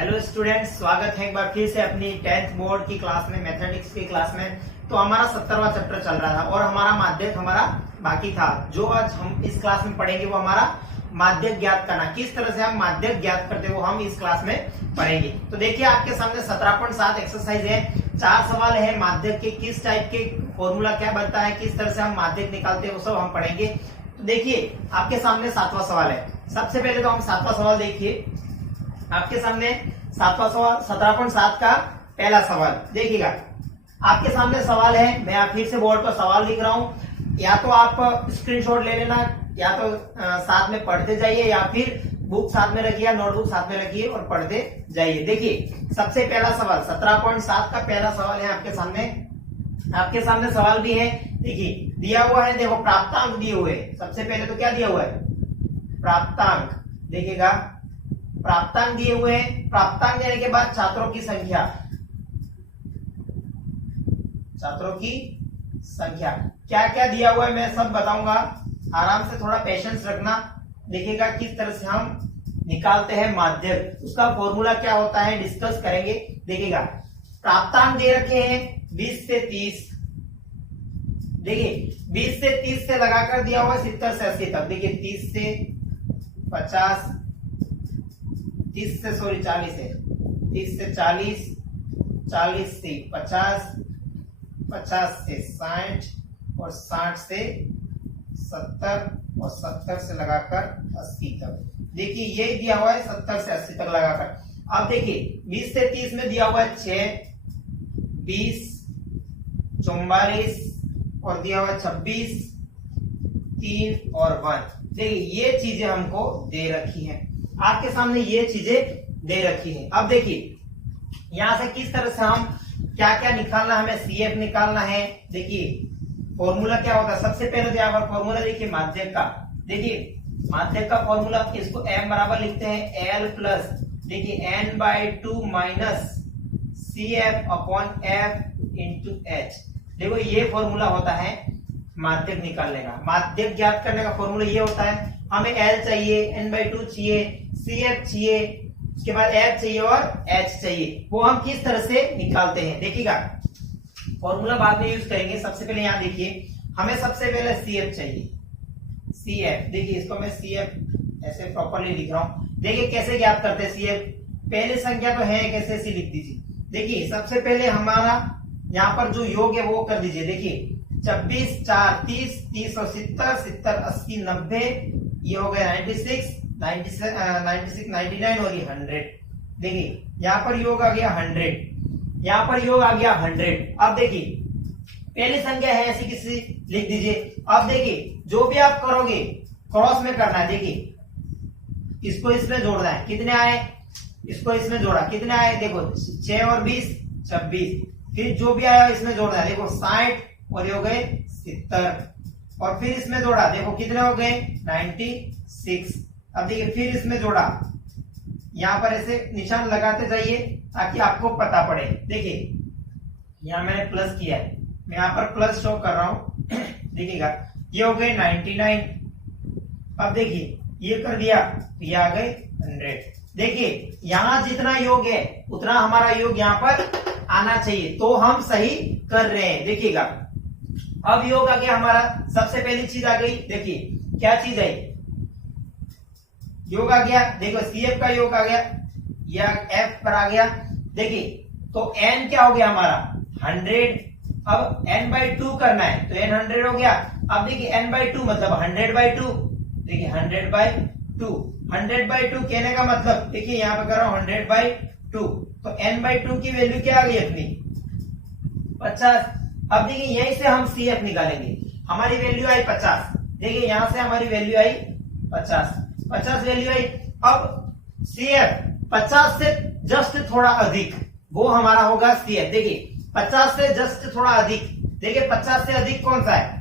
Hello students, स्वागत है एक बार फिर से अपनी 10th बोर्ड की क्लास में, मैथमेटिक्स की क्लास में। तो हमारा 70वां चैप्टर चल रहा था और हमारा माध्यक हमारा बाकी था। जो आज हम इस क्लास में पढ़ेंगे वो हमारा माध्यक ज्ञात करना, किस तरह से हम माध्यक ज्ञात करते हैं वो हम इस क्लास में पढ़ेंगे। तो देखिए आपके सामने 17.7 एक्सरसाइज है, 4 सवाल है माध्यक के, किस टाइप के फॉर्मूला क्या बनता है, किस तरह से हम माध्यक निकालते हैं वो सब हम पढ़ेंगे। तो देखिए आपके सामने 7वां सवाल है। सबसे पहले तो हम 7वां सवाल देखिए, आपके सामने 7वां सवाल 17.7 का पहला सवाल देखिएगा। आपके सामने सवाल है, मैं फिर से बोर्ड पर सवाल लिख रहा हूं, या तो आप स्क्रीनशॉट ले लेना, या तो साथ में पढ़ते जाइए, या फिर बुक साथ में रखिए, नोटबुक साथ में रखिए और पढ़ते जाइए। देखिए सबसे पहला सवाल 17.7 का पहला सवाल है आपके सामने सवाल भी है। देखिए दिया हुआ है, देखो प्राप्तांक दिए हुए। सबसे पहले तो क्या दिया हुआ है, प्राप्तांक। देखिएगा प्राप्तांक दिए हुए हैं, प्राप्तांक देने के बाद छात्रों की संख्या क्या क्या दिया हुआ है मैं सब बताऊंगा, आराम से थोड़ा पेशेंस रखना। देखिएगा किस तरह से हम निकालते हैं माध्यक, उसका फॉर्मूला क्या होता है डिस्कस करेंगे। देखिएगा प्राप्तांक दे रखे हैं 20 से 30। देखिए 20 से 30 से लगाकर दिया हुआ 70 से 80 तक। देखिए 30 से 40 से 40, 40 से 50, 50 से 60 और 60 से 70 और 70 से लगाकर 80 तक। देखिए ये दिया हुआ है 70 से 80 तक लगाकर। अब देखिए 20 से 30 में दिया हुआ है 6, 20, 44 और दिया हुआ है 26, 3 और 1। देखिए ये चीजें हमको दे रखी हैं, आपके सामने ये चीजें दे रखी है। अब देखिए यहां से किस तरह से हम क्या क्या निकालना, हमें CF निकालना है। देखिए फॉर्मूला क्या होता है, सबसे पहले यहाँ पर फॉर्मूला देखिए माध्यक का। देखिए माध्यक का फॉर्मूला, इसको M बराबर लिखते हैं L प्लस देखिए N/2 minus CF upon F into H। देखो ये फॉर्मूला होता है माध्यक निकालने का, माध्यक ज्ञात करने का फॉर्मूला ये होता है। हमें L चाहिए, N/2 चाहिए, CF चाहिए, उसके बाद F चाहिए और H चाहिए। वो हम किस तरह से निकालते हैं देखिएगा, फॉर्मूला बाद में यूज करेंगे। सबसे पहले यहाँ देखिए हमें सबसे पहले CF चाहिए, CF। देखिए इसको मैं CF ऐसे प्रॉपरली लिख रहा हूं। देखिए कैसे ज्ञात करते हैं CF, पहली संख्या तो है कैसे ऐसी लिख दीजिए। देखिए सबसे पहले हमारा यहाँ पर जो योग है वो कर दीजिए। देखिए 26, 4, 30, 30 और 70, 70, 80, 90, ये हो गया 96, 99 और ये 100। देखिए यहाँ पर योग आ गया 100, यहाँ पर योग आ गया 100। अब देखिए पहली संख्या है ऐसी किसी लिख दीजिए। अब देखिए जो भी आप करोगे क्रॉस में करना है। देखिए इसको इसमें जोड़ना है, कितने आए, इसको इसमें जोड़ा, कितने आए, देखो 6 और 20 26। फिर जो भी आया इसमें जोड़ना है, देखो 60 और ये हो गए 70 और फिर इसमें जोड़ा, देखो कितने हो गए 96। अब देखिए फिर इसमें जोड़ा, यहां पर ऐसे निशान लगाते जाइए ताकि आपको पता पड़े। देखिए यहां मैंने प्लस किया है, मैं यहां पर प्लस शो कर रहा हूं देखिएगा ये हो गए 99। अब देखिए ये कर दिया, ये आ गए 100। देखिए यहां जितना योग है उतना हमारा योग यहां पर आना चाहिए, तो हम सही कर रहे हैं। देखिएगा अब योग आ गया हमारा, सबसे पहली चीज आ गई। देखिए क्या चीज है, योग आ गया। देखो CF का योग आ गया, या F पर आ गया। देखिए तो N क्या हो गया हमारा 100। अब N/2 करना है तो N 100 हो गया। अब देखिए N/2 मतलब 100/2। देखिए 100/2, 100/2 कहने का मतलब देखिए यहां पर कर रहा हूं 100/2, तो N/2 की वैल्यू क्या आ गई अपनी 50। अब देखिए यहीं से हम CF निकालेंगे, हमारी वैल्यू आई 50। देखिए यहां से हमारी वैल्यू आई 50 वैल्यू आई। अब CF 50 से जस्ट थोड़ा अधिक, वो हमारा होगा CF। देखिए 50 से जस्ट थोड़ा अधिक, देखिए 50 से अधिक कौन सा है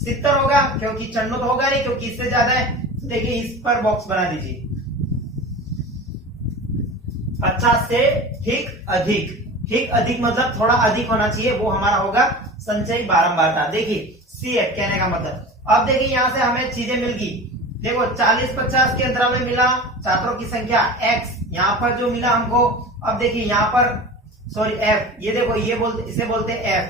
70 होगा, क्योंकि 94 तो होगा नहीं क्योंकि इससे ज्यादा है। तो देखिए इस पर बॉक्स बना दीजिए, 50 से ठीक अधिक मतलब थोड़ा अधिक होना चाहिए, वो हमारा होगा संचयी बारंबारता। देखिए CF कहने का मतलब। अब देखिए यहां से हमें चीजें मिल गई, देखो 40-50 के अंतराल में मिला छात्रों की संख्या x, यहाँ पर जो मिला हमको, अब देखिए यहाँ पर सॉरी f, ये देखो ये बोलते, इसे बोलते हैं f,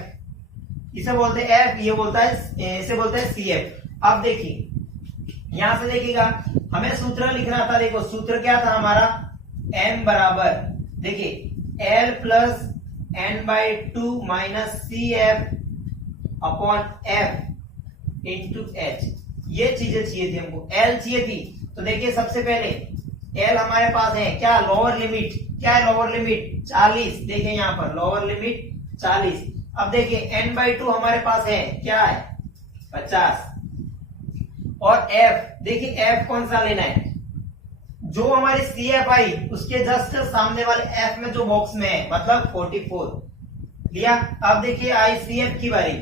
इसे बोलते हैं f, ये बोलता है, इसे बोलते हैं cf। अब देखिए यहां से देखिएगा हमें सूत्र लिखना था, देखो सूत्र क्या था हमारा, m बराबर देखिए l plus n/2 minus cf upon f into h, ये चीजें चाहिए थी हमको, l चाहिए थी। तो देखिए सबसे पहले l हमारे पास है क्या, लोअर लिमिट, क्या है लोअर लिमिट 40, देखिए यहाँ पर लोअर लिमिट 40। अब देखिए n/2 हमारे पास है क्या है 50, और f देखिए f कौन सा लेना है, जो हमारी CF आई उसके जस्ट सामने वाले f में जो बॉक्स में है, मतलब 44 लिया। अब देखिए आई CF की बारी,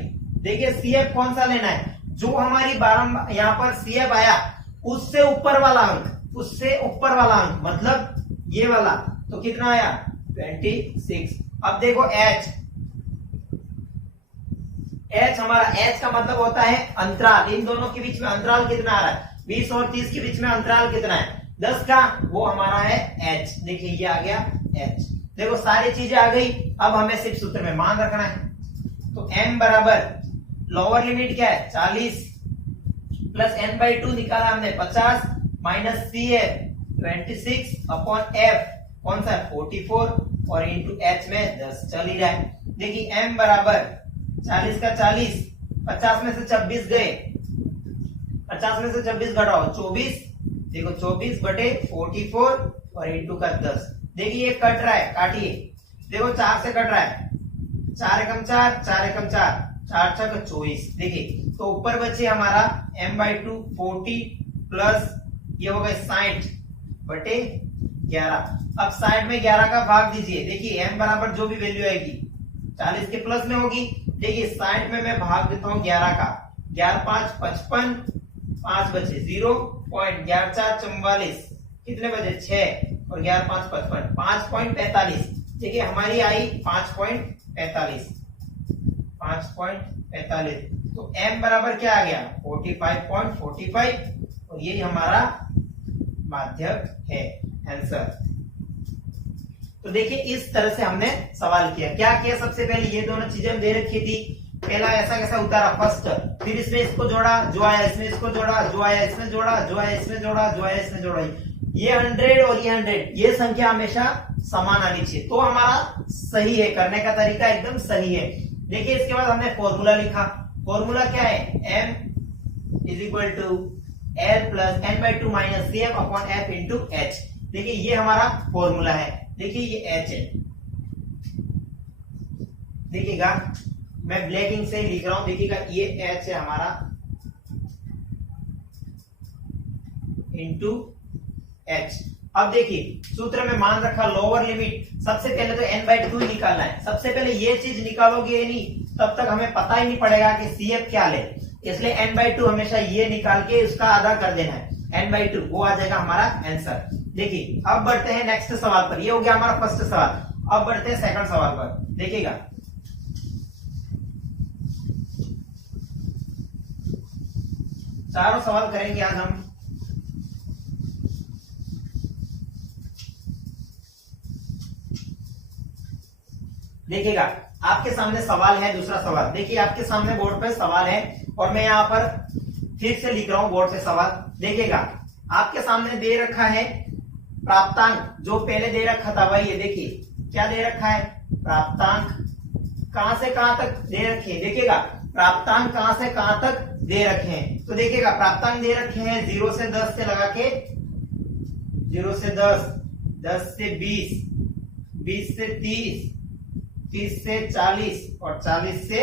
देखिए CF कौन सा लेना है, जो हमारी बारंबार यहाँ पर CF आया उससे ऊपर वाला अंक, उससे ऊपर वाला अंक मतलब ये वाला, तो कितना आया 26। अब देखो h हमारा, h का मतलब होता है अंतराल, इन दोनों के बीच में अंतराल कितना आ रहा है, 20 और 30 के बीच में अंतराल कितना है 10 का, वो हमारा है h। देखिए ये आ गया h, देखो सारी चीजें आ गई। अब हमें सिर्फ सूत्र में मान रखना है, तो m बराबर लोअर लिमिट क्या है 40 प्लस n/2 निकाला हमने 50 माइनस CF 26 अपॉन f कौन सा 44 और इंटू h में 10 चल ही रहा है। देखिए m बराबर 40 का 40, 50 में से 26 गए, 50 में से 26 घटाओ 24, देखो 24 बटे 44 और इंटू का 10। देखिए ये कट रहा है, काटिए, देखो 4 से कट रहा है, 4 एकम 4, 4 एकम 4, 4 छक 24। देखिए तो ऊपर बचे हमारा m/2 40 प्लस ये हो गए 60 बटे 11। अब 60 में 11 का भाग दीजिए, देखिए m बराबर जो भी वैल्यू आएगी 40 के प्लस में होगी। देखिए 60 में मैं भाग देता हूँ 11 का, 11 5 55, 5 बचे 0 पॉइंट, 11 4 44, कितने बचे 6 और 11 5 55, 5.45। देखिए हमारी आई 5.45, 5.45। तो m बराबर क्या आ गया 45.45 और ये हमारा माध्यक है आंसर। तो देखिए इस तरह से हमने सवाल किया, क्या किया सबसे पहले ये दोनों चीजें दे रखी थी, पहला ऐसा कैसा उतारा फर्स्ट, फिर इसमें इसको जोड़ा, जो आया इसमें इसको जोड़ा, जो आया इसमें जोड़ा, जो आया इसमें जोड़ा, जो आया इसमें जोड़ा, ये 100 और ये 100, ये संख्या हमेशा समान आनी चाहिए, तो हमारा सही है, करने का तरीका एकदम सही है। देखिए इसके बाद हमने फॉर्मूला लिखा, फॉर्मूला क्या है m is equal to l plus n/2 minus CF upon f into h। देखिए ये हमारा फॉर्मूला है, देखिए ये h है, देखिएगा मैं ब्लैक इंक से लिख रहा हूं, देखिएगा ये h है हमारा इंटू h। अब देखिए सूत्र में मान रखा लोअर लिमिट, सबसे पहले तो n/2 निकालना है, सबसे पहले ये चीज निकालोगे नहीं तब तक हमें पता ही नहीं पड़ेगा कि CF क्या ले, इसलिए n/2 हमेशा ये निकाल के उसका आधा कर देना है, n/2 वो आ जाएगा हमारा आंसर। देखिए अब बढ़ते हैं नेक्स्ट सवाल पर, ये हो गया हमारा फर्स्ट सवाल। अब बढ़ते हैं सेकंड सवाल पर, देखिएगा चारों सवाल करेंगे आज हम। देखिएगा आपके सामने सवाल है, दूसरा सवाल देखिए आपके सामने बोर्ड पे सवाल है और मैं यहाँ पर फिर से लिख रहा हूं बोर्ड पे सवाल। देखिएगा आपके सामने दे रखा है प्राप्तांक, जो पहले दे रखा था वही है, देखिए क्या दे रखा है प्राप्तांक, कहां से कहां तक दे रखे हैं, देखिएगा प्राप्तांक कहां से कहां तक दे रखे हैं, तो देखिएगा प्राप्तांक दे रखे हैं 0 से 10 से लगा के 0 से 10, 10 से 20, 20 से 30, 30 से 40 और 40 से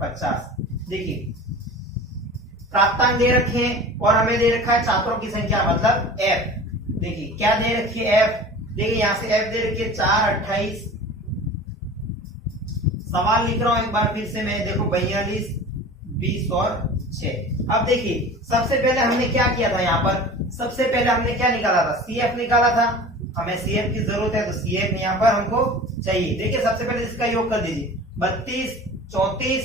50। देखिए प्राप्तांक दे रखे हैं और हमें दे रखा है छात्रों की संख्या मतलब f। देखिए क्या दे रखी है f, देखिए यहां से f दे रखी है 4 28। सवाल लिख रहा हूं एक बार फिर से मैं, देखो 42 20 और 6। अब देखिए सबसे पहले हमने क्या किया था, यहाँ पर सबसे पहले हमने क्या निकाला था CF निकाला था, हमें CF की जरूरत है तो CF यहाँ पर हमको चाहिए। देखिए सबसे पहले इसका योग कर दीजिए, 32 34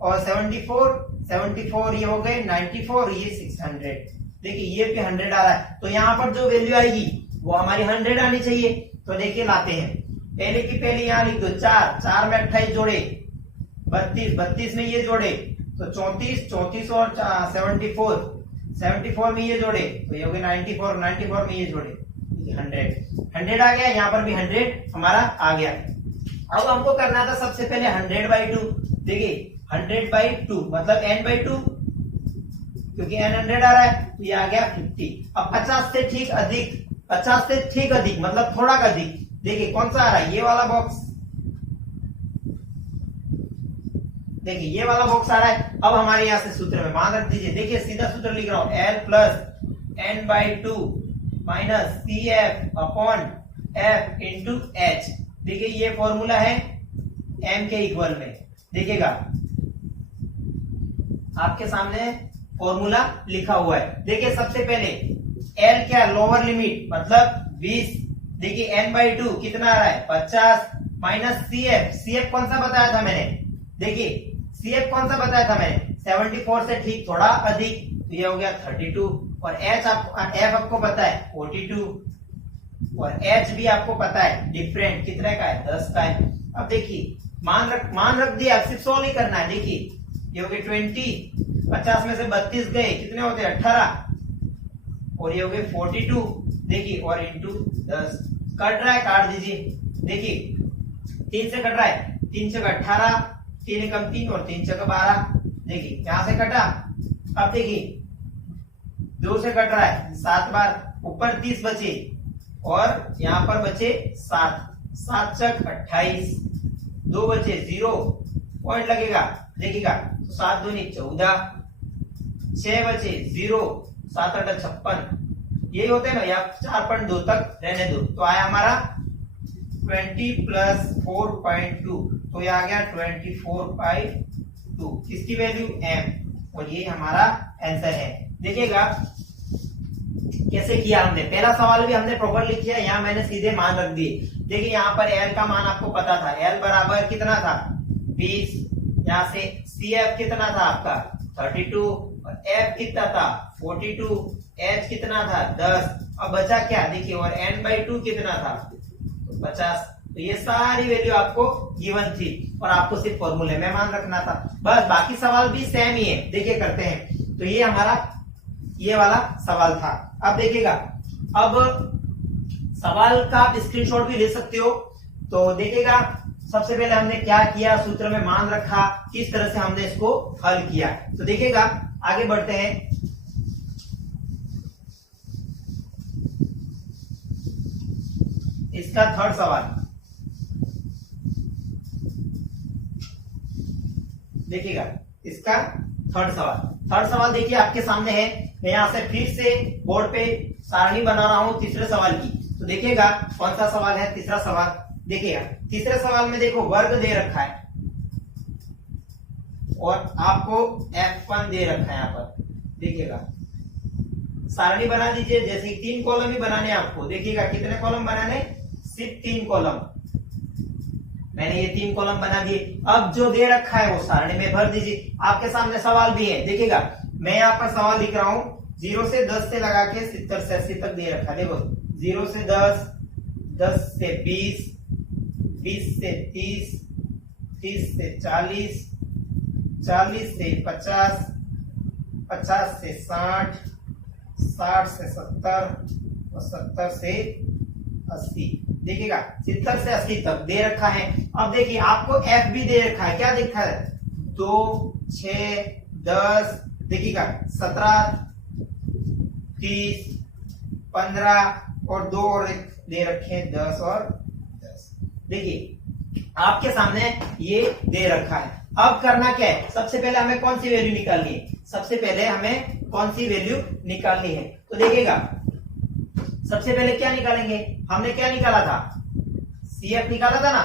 और 74 ये हो गए 94, ये 600। देखिए ये पे 100 आ रहा है, तो यहाँ पर जो वैल्यू आएगी वो हमारी 100 आनी चाहिए। तो देखिए लाते हैं, पहले की पहले यहाँ लिख दो 4, 4 में 28 जोड़े 32, 32 में ये जोड़े तो 34, 34 और 74, 74 में ये जोड़े तो ये हो गए 94, 94 में ये जोड़े 100 आ गया। यहाँ पर भी 100 हमारा आ गया। अब हमको करना था सबसे पहले 100/2। देखिए 100/2 मतलब n/2, क्योंकि n 100 आ रहा है तो ये आ गया 50। अब 50 से ठीक अधिक, 50 से ठीक अधिक मतलब थोड़ा अधिक, देखिए कौन सा आ रहा है, ये वाला बॉक्स, देखिए ये वाला बॉक्स आ रहा है। अब हमारे यहां से सूत्र में मान रख दीजिए, देखिए सीधा सूत्र लिख रहा हूं, L + n/2 - CF/F × H। देखिए ये फॉर्मूला है m के इक्वल में, देखिएगा आपके सामने फॉर्मूला लिखा हुआ है। देखिए सबसे पहले L क्या, लोअर लिमिट मतलब 20, देखिए n/2 कितना आ रहा है 50 माइनस CF, CF कौन सा बताया था मैंने, देखिए CF कौन सा बताया था मैंने 74 से ठीक थोड़ा अधिक, तो ये हो गया 32, और F आपको पता है 42, और H भी आपको पता है डिफरेंट कितने का है 10 का है। अब देखिए मान रख दिया, अब सिर्फ सॉल्व ही करना है। देखिए ये हो गए 20, 50 में से 32 गए कितने होते हैं 18, और ये हो गए 42, देखिए और इंटू 10, कट रहा है काट दीजिए। देखिए 3 से कट रहा है, 3 से 18, 3 एकम 3 और 3 से 12, देखिए यहां से कटा। अब देखिए 2 से कट रहा है 7 बार, ऊपर 30 बचे और यहाँ पर बचे 7, 7 चक 28, 2 बचे 0, पॉइंट लगेगा, देखिएगा तो 7 दूनी 14, 6 बचे 0, 7 8 56, यही होते हैं ना, या 4.2 तक रहने दो, तो आया हमारा 20 + 4.2, तो ये आ गया 24/2, इसकी वैल्यू m, और ये हमारा आंसर है। देखिएगा कैसे किया हमने, पहला सवाल भी हमने प्रॉपरली किया, यहाँ मैंने सीधे मान रख दिए। देखिए यहाँ पर L का मान आपको पता था, L बराबर कितना था 20, यहाँ से CF कितना था आपका 32, और F कितना था 42, H कितना था 10, अब बचा क्या, देखिए और n/2 कितना था 50, तो ये सारी वैल्यू आपको गिवन थी और आपको सिर्फ फॉर्मूले में मान रखना था बस, बाकी सवाल भी सेम ही है। देखिए करते हैं, तो ये हमारा ये वाला सवाल था। अब देखिएगा, अब सवाल का आप स्क्रीनशॉट भी ले सकते हो। तो देखिएगा सबसे पहले हमने क्या किया, सूत्र में मान रखा, किस तरह से हमने इसको हल किया। तो देखिएगा आगे बढ़ते हैं। इसका थर्ड सवाल देखिएगा, इसका थर्ड सवाल देखिए आपके सामने है। मैं यहां से फिर से बोर्ड पे सारणी बना रहा हूं तीसरे सवाल की। तो देखिएगा कौन सा सवाल है, तीसरा सवाल। देखिएगा तीसरे सवाल में देखो वर्ग दे रखा है और आपको F1 दे रखा है। यहाँ पर देखिएगा सारणी बना दीजिए, जैसे 3 कॉलम ही बनाने आपको। देखिएगा कितने कॉलम बनाने, सिर्फ 3 कॉलम। मैंने ये 3 कॉलम बना दिए। अब जो दे रखा है वो सारणी में भर दीजिए। आपके सामने सवाल भी है, देखिएगा मैं यहाँ पर सवाल लिख रहा हूं, 0 से 10 से लगा के 70 से 80 तक दे रखा है। देखो 0 से 10, 10 से 20, 20 से 30, 30 से 40, 40 से 50, 50 से 60, 60 से 70 और 70 से 80। देखिएगा 70 से 80 तक दे रखा है। अब देखिए आपको F भी दे रखा है, क्या देखा है 2, 6, 10, देखिएगा 17, 30, 15 और 2 और दे रखे हैं 10 और 10। देखिए आपके सामने ये दे रखा है। अब करना क्या है, सबसे पहले हमें कौन सी वैल्यू निकालनी है, सबसे पहले हमें कौन सी वैल्यू निकालनी है। तो देखिएगा सबसे पहले क्या निकालेंगे, हमने क्या निकाला था, CF निकाला था ना,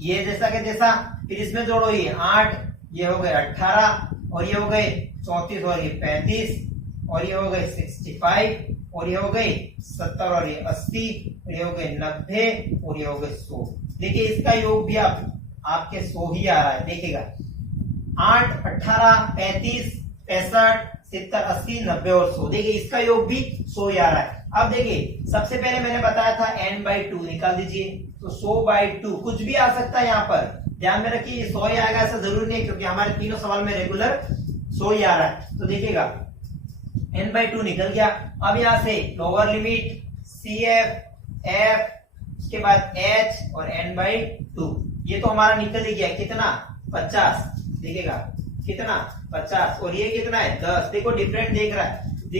ये जैसा के जैसा, फिर इसमें जोड़ो ये 8, ये हो गए 18 और ये हो गए 34 और ये 35 और ये हो गए 65 और ये हो गए 70 और ये 80 और ये हो गए 90 और ये हो गए 100। देखिए इसका योग भी आपके 100 ही आ रहा है। देखिएगा 8, 18, 35, 65, 70, 80, 90 और 100। देखिए इसका योग भी 100 ही आ रहा है। अब देखिए सबसे पहले मैंने बताया था n/2 निकाल दीजिए, तो 100/2 कुछ भी आ सकता है यहाँ पर, ध्यान में रखिए 100 ही आएगा ऐसा जरूरी नहीं, क्योंकि हमारे तीनों सवाल में रेगुलर 100 ही आ रहा है। तो देखिएगा n/2 निकल गया। अब यहाँ से लोअर लिमिट CF, F, उसके बाद H और n/2, ये तो हमारा निकल ही गया। कितना? 50। देखिएगा कितना? 50। और ये कितना है? 10। देखो डिफरेंट दिख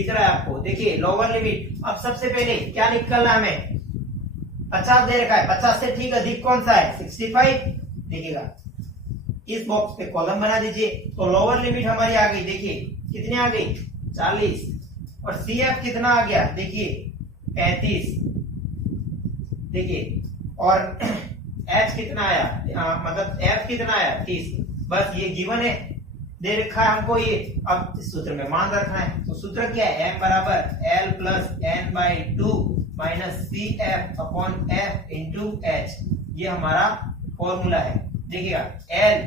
रहा है आपको। देखिए लोअर लिमिट। अब सबसे पहले क्या निकलना है हमें? 50 दे रखा है, 50 से ठीक अधिक कौन सा है? 65। देखिएगा इस बॉक्स पे कॉलम बना दीजिए, तो लोअर लिमिट हमारी आ गई। देखिए कितनी आ गई? 40। और CF कितना आ गया? देखिए 35। देखिए और H कितना आया? मतलब F कितना आया? 30। बस ये गिवन है, दे रखा है हमको ये। अब इस सूत्र में मान रखना है, तो सूत्र क्या है? M बराबर L plus n/2 minus CF/F into H। ये हमारा फॉर्मूला है। देखिएगा L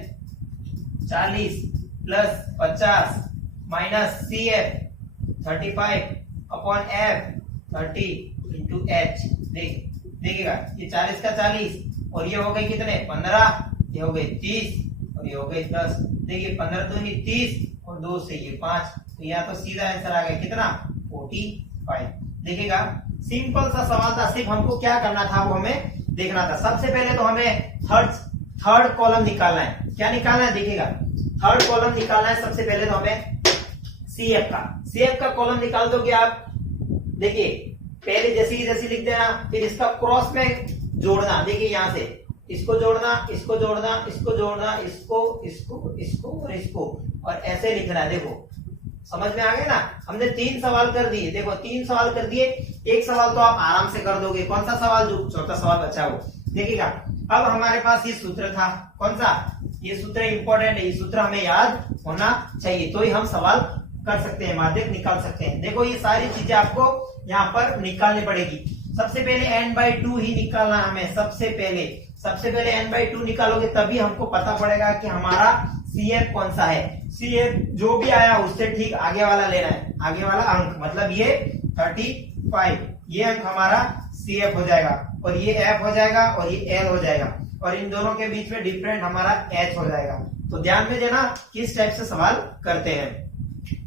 40 plus 50 minus CF 35/F 30 into H। देखिएगा ये 40 का 40 और ये हो गए कितने? 15, ये हो गए 30 और ये हो गए 10। देखिए 15 दूनी 30 और 2 से ये 5, तो यहाँ तो सीधा आंसर आ गया कितना? 45। देखिएगा सिंपल सा सवाल था, सिर्फ हमको क्या करना था वो हमें देखना था। सबसे पहले तो हमें थर्ड कॉलम निकालना है। क्या निकालना है? देखिएगा थर्ड कॉलम निकालना है। सबसे पहले तो हमें CF का कॉलम निकाल दोगे आप। देखिए पहले जैसी लिख देना, फिर इसका क्रॉस में जोड़ना। देखिए यहाँ से इसको जोड़ना, इसको जोड़ना, इसको जोड़ना, इसको और इसको, और ऐसे लिखना है। देखो समझ में आ गया ना? हमने 3 सवाल कर दिए। देखो 3 सवाल कर दिए, एक सवाल तो आप आराम से कर दोगे। कौन सा सवाल? जो चौथा सवाल बचा वो। देखिएगा अब हमारे पास ये सूत्र था, कौन सा? ये सूत्र इंपॉर्टेंट है, ये सूत्र हमें याद होना चाहिए, तो ही हम सवाल कर सकते हैं, माध्यक निकाल सकते हैं। देखो ये सारी चीजें आपको यहाँ पर निकालनी पड़ेगी। सबसे पहले n/2 ही निकालना है हमें। सबसे पहले n/2 निकालोगे तभी हमको पता पड़ेगा कि हमारा CF कौन सा है। CF जो भी आया उससे ठीक आगे वाला लेना है, आगे वाला अंक, मतलब ये 35, ये अंक हमारा CF हो जाएगा, और ये F हो जाएगा, और ये L हो जाएगा, और इन दोनों के बीच में डिफरेंट हमारा H हो जाएगा। तो ध्यान में देना किस टाइप से सवाल करते हैं।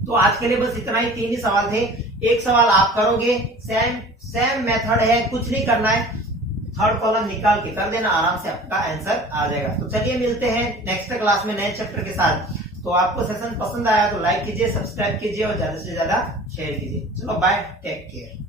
तो आज के लिए बस इतना ही, 3 ही सवाल थे। एक सवाल आप करोगे, सेम मेथड है, कुछ नहीं करना है, थर्ड कॉलम निकाल के कर देना, आराम से आपका आंसर आ जाएगा। तो चलिए मिलते हैं नेक्स्ट क्लास में नए चैप्टर के साथ। तो आपको सेशन पसंद आया तो लाइक कीजिए, सब्सक्राइब कीजिए और ज्यादा से ज्यादा शेयर कीजिए। चलो बाय, टेक केयर।